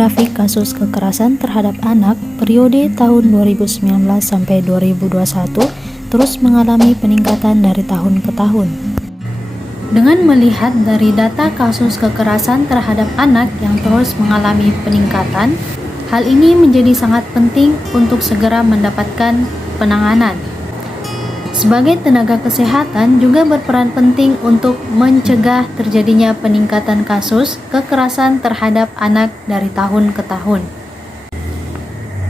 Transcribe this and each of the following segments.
grafik kasus kekerasan terhadap anak periode tahun 2019 sampai 2021 terus mengalami peningkatan dari tahun ke tahun. Dengan melihat dari data kasus kekerasan terhadap anak yang terus mengalami peningkatan, hal ini menjadi sangat penting untuk segera mendapatkan penanganan. Sebagai tenaga kesehatan juga berperan penting untuk mencegah terjadinya peningkatan kasus kekerasan terhadap anak dari tahun ke tahun.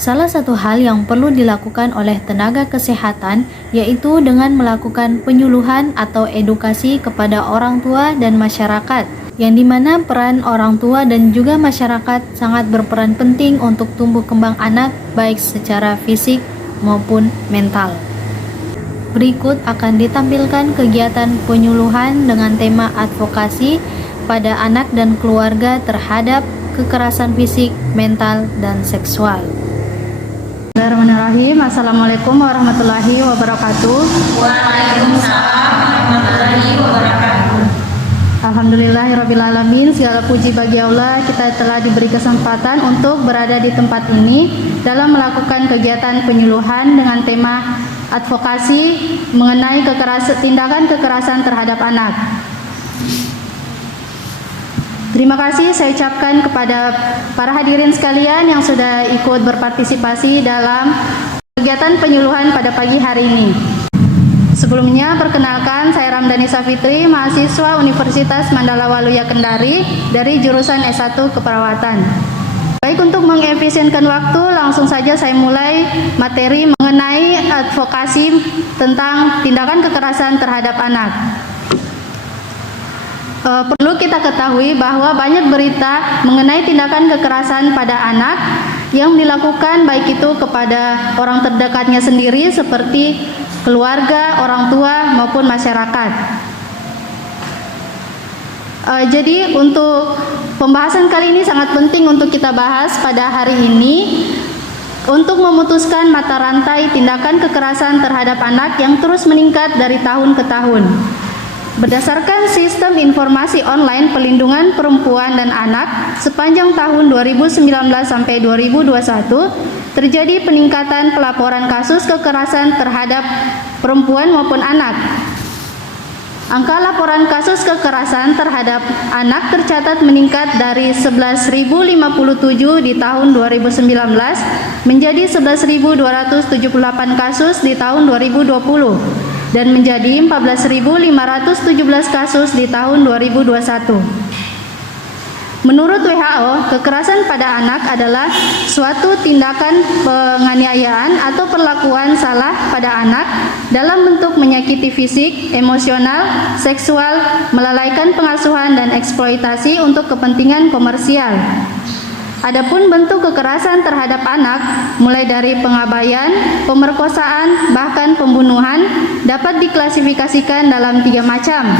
Salah satu hal yang perlu dilakukan oleh tenaga kesehatan yaitu dengan melakukan penyuluhan atau edukasi kepada orang tua dan masyarakat, yang dimana peran orang tua dan juga masyarakat sangat berperan penting untuk tumbuh kembang anak baik secara fisik maupun mental. Berikut akan ditampilkan kegiatan penyuluhan dengan tema advokasi pada anak dan keluarga terhadap kekerasan fisik, mental, dan seksual. Bismillahirrahmanirrahim. Assalamualaikum warahmatullahi wabarakatuh. Waalaikumsalam warahmatullahi wabarakatuh. Alhamdulillahirrabbilalamin. Segala puji bagi Allah, kita telah diberi kesempatan untuk berada di tempat ini dalam melakukan kegiatan penyuluhan dengan tema advokasi mengenai tindakan kekerasan terhadap anak. Terima kasih saya ucapkan kepada para hadirin sekalian yang sudah ikut berpartisipasi dalam kegiatan penyuluhan pada pagi hari ini. Sebelumnya, perkenalkan, saya Ramdhani Safitri, mahasiswa Universitas Mandala Waluya Kendari dari jurusan S1 Keperawatan. Baik, untuk mengefisienkan waktu, langsung saja saya mulai materi mengenai advokasi tentang tindakan kekerasan terhadap anak. Perlu kita ketahui bahwa banyak berita mengenai tindakan kekerasan pada anak yang dilakukan baik itu kepada orang terdekatnya sendiri seperti keluarga, orang tua maupun masyarakat. Jadi untuk pembahasan kali ini sangat penting untuk kita bahas pada hari ini untuk memutuskan mata rantai tindakan kekerasan terhadap anak yang terus meningkat dari tahun ke tahun. Berdasarkan Sistem Informasi Online Pelindungan Perempuan dan Anak sepanjang tahun 2019 sampai 2021, terjadi peningkatan pelaporan kasus kekerasan terhadap perempuan maupun anak. Angka laporan kasus kekerasan terhadap anak tercatat meningkat dari 11.057 di tahun 2019 menjadi 11.278 kasus di tahun 2020 dan menjadi 14.517 kasus di tahun 2021. Menurut WHO, kekerasan pada anak adalah suatu tindakan penganiayaan atau perlakuan salah pada anak dalam bentuk menyakiti fisik, emosional, seksual, melalaikan pengasuhan dan eksploitasi untuk kepentingan komersial. Adapun bentuk kekerasan terhadap anak, mulai dari pengabaian, pemerkosaan, bahkan pembunuhan, dapat diklasifikasikan dalam 3 macam.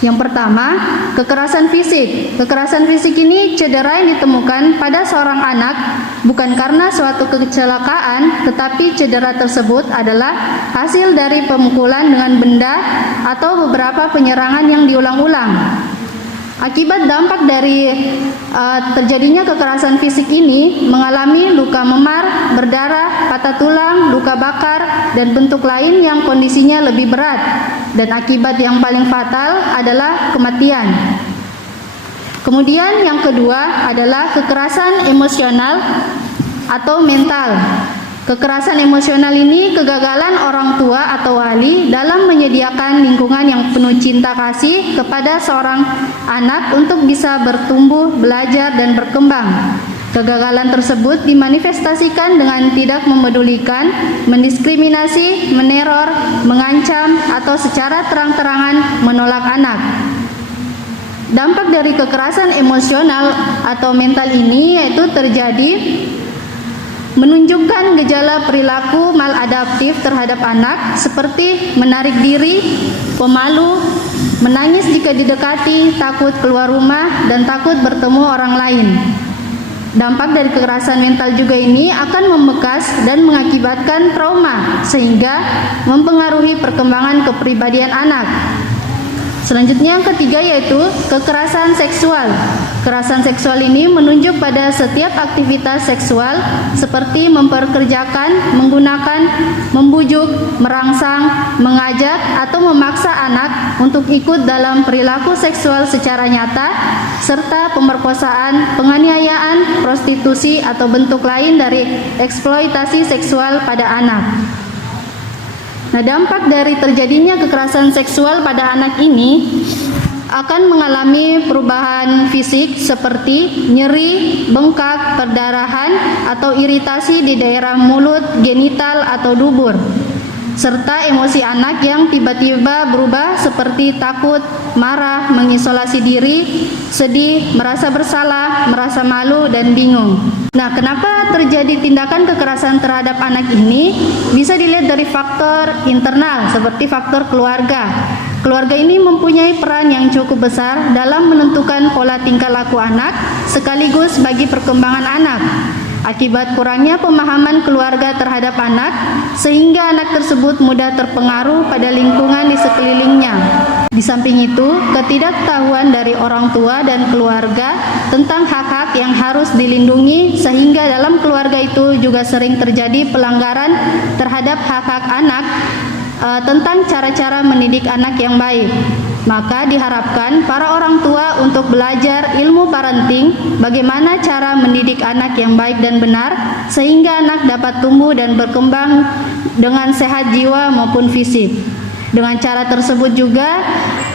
Yang pertama, kekerasan fisik. Kekerasan fisik ini cedera yang ditemukan pada seorang anak bukan karena suatu kecelakaan, tetapi cedera tersebut adalah hasil dari pemukulan dengan benda atau beberapa penyerangan yang diulang-ulang. Akibat dampak dari terjadinya kekerasan fisik ini mengalami luka memar, berdarah, patah tulang, luka bakar, dan bentuk lain yang kondisinya lebih berat. Dan akibat yang paling fatal adalah kematian. Kemudian yang kedua adalah kekerasan emosional atau mental. Kekerasan emosional ini kegagalan orang tua atau wali dalam menyediakan lingkungan yang penuh cinta kasih kepada seorang anak untuk bisa bertumbuh, belajar, dan berkembang. Kegagalan tersebut dimanifestasikan dengan tidak memedulikan, mendiskriminasi, meneror, mengancam, atau secara terang-terangan menolak anak. Dampak dari kekerasan emosional atau mental ini yaitu terjadi menunjukkan gejala perilaku maladaptif terhadap anak seperti menarik diri, pemalu, menangis jika didekati, takut keluar rumah, dan takut bertemu orang lain. Dampak dari kekerasan mental juga ini akan membekas dan mengakibatkan trauma sehingga mempengaruhi perkembangan kepribadian anak. Selanjutnya yang ketiga yaitu kekerasan seksual. Kekerasan seksual ini menunjuk pada setiap aktivitas seksual seperti memperkerjakan, menggunakan, membujuk, merangsang, mengajak atau memaksa anak untuk ikut dalam perilaku seksual secara nyata, serta pemerkosaan, penganiayaan, prostitusi atau bentuk lain dari eksploitasi seksual pada anak. Nah, dampak dari terjadinya kekerasan seksual pada anak ini akan mengalami perubahan fisik seperti nyeri, bengkak, perdarahan, atau iritasi di daerah mulut, genital, atau dubur, serta emosi anak yang tiba-tiba berubah seperti takut, marah, mengisolasi diri, sedih, merasa bersalah, merasa malu, dan bingung. Nah, kenapa terjadi tindakan kekerasan terhadap anak ini? Bisa dilihat dari faktor internal seperti faktor keluarga. Keluarga ini mempunyai peran yang cukup besar dalam menentukan pola tingkah laku anak sekaligus bagi perkembangan anak. Akibat kurangnya pemahaman keluarga terhadap anak, sehingga anak tersebut mudah terpengaruh pada lingkungan di sekelilingnya. Di samping itu, ketidaktahuan dari orang tua dan keluarga tentang hak-hak yang harus dilindungi, sehingga dalam keluarga itu juga sering terjadi pelanggaran terhadap hak-hak anak tentang cara-cara mendidik anak yang baik. Maka diharapkan para orang tua untuk belajar ilmu parenting, bagaimana cara mendidik anak yang baik dan benar, sehingga anak dapat tumbuh dan berkembang dengan sehat jiwa maupun fisik. Dengan cara tersebut juga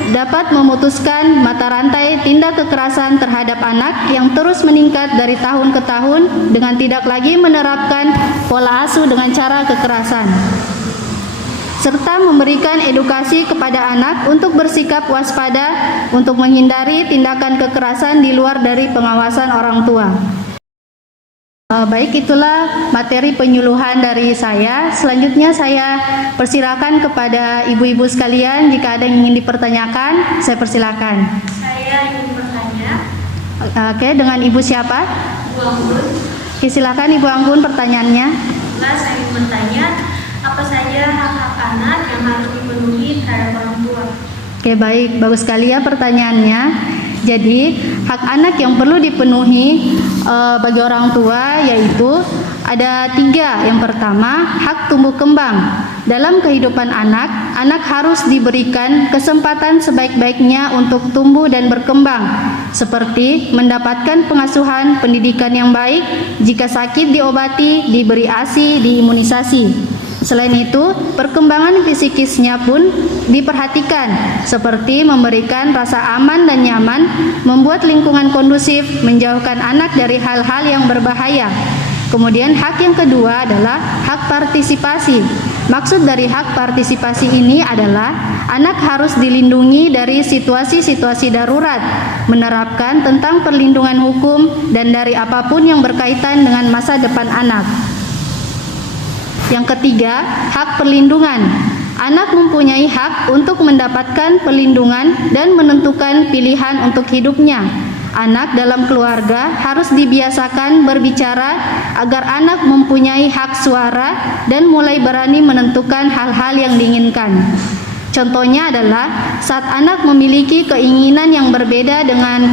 dapat memutuskan mata rantai tindak kekerasan terhadap anak yang terus meningkat dari tahun ke tahun dengan tidak lagi menerapkan pola asuh dengan cara kekerasan, serta memberikan edukasi kepada anak untuk bersikap waspada untuk menghindari tindakan kekerasan di luar dari pengawasan orang tua. Baik, itulah materi penyuluhan dari saya. Selanjutnya saya persilakan kepada ibu-ibu sekalian, jika ada yang ingin dipertanyakan, saya persilakan. Saya ingin bertanya. Oke, dengan ibu siapa? Bu Anggun. Oke, silakan Ibu Anggun pertanyaannya. Saya ingin bertanya, apa saja hak-hak anak yang harus dipenuhi terhadap orang tua? Oke, baik, bagus sekali ya pertanyaannya. Jadi, hak anak yang perlu dipenuhi bagi orang tua yaitu ada 3. Yang pertama, hak tumbuh kembang. Dalam kehidupan anak, anak harus diberikan kesempatan sebaik-baiknya untuk tumbuh dan berkembang, seperti mendapatkan pengasuhan pendidikan yang baik, jika sakit diobati, diberi ASI, diimunisasi. Selain itu, perkembangan fisikisnya pun diperhatikan, seperti memberikan rasa aman dan nyaman, membuat lingkungan kondusif, menjauhkan anak dari hal-hal yang berbahaya. Kemudian hak yang kedua adalah hak partisipasi. Maksud dari hak partisipasi ini adalah anak harus dilindungi dari situasi-situasi darurat, menerapkan tentang perlindungan hukum dan dari apapun yang berkaitan dengan masa depan anak. Yang ketiga, hak perlindungan. Anak mempunyai hak untuk mendapatkan perlindungan dan menentukan pilihan untuk hidupnya. Anak dalam keluarga harus dibiasakan berbicara agar anak mempunyai hak suara dan mulai berani menentukan hal-hal yang diinginkan. Contohnya adalah saat anak memiliki keinginan yang berbeda dengan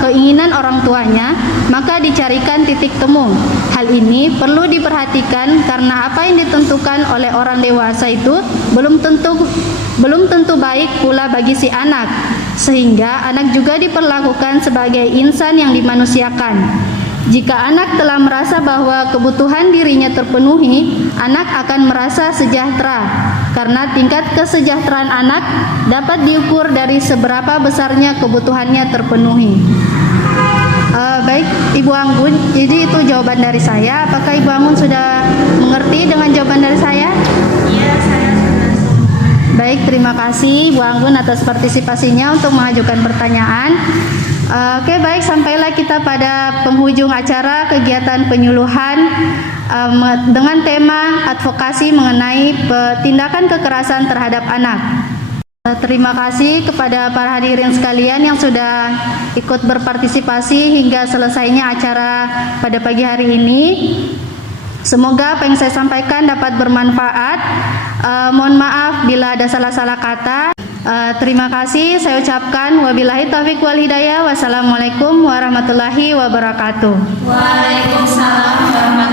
keinginan orang tuanya, maka dicarikan titik temu. Hal ini perlu diperhatikan karena apa yang ditentukan oleh orang dewasa itu belum tentu baik pula bagi si anak, sehingga anak juga diperlakukan sebagai insan yang dimanusiakan. Jika anak telah merasa bahwa kebutuhan dirinya terpenuhi, anak akan merasa sejahtera, karena tingkat kesejahteraan anak dapat diukur dari seberapa besarnya kebutuhannya terpenuhi. Baik, Ibu Anggun, jadi itu jawaban dari saya. Apakah Ibu Anggun sudah mengerti dengan jawaban dari saya? Iya, saya sudah. Baik, terima kasih Ibu Anggun atas partisipasinya untuk mengajukan pertanyaan. Oke, baik, sampailah kita pada penghujung acara kegiatan penyuluhan dengan tema advokasi mengenai tindakan kekerasan terhadap anak. Terima kasih kepada para hadirin sekalian yang sudah ikut berpartisipasi hingga selesainya acara pada pagi hari ini. Semoga apa yang saya sampaikan dapat bermanfaat. Mohon maaf bila ada salah-salah kata. Terima kasih saya ucapkan wabillahi taufiq wal hidayah. Wassalamualaikum warahmatullahi wabarakatuh. Waalaikumsalam warahmatullahi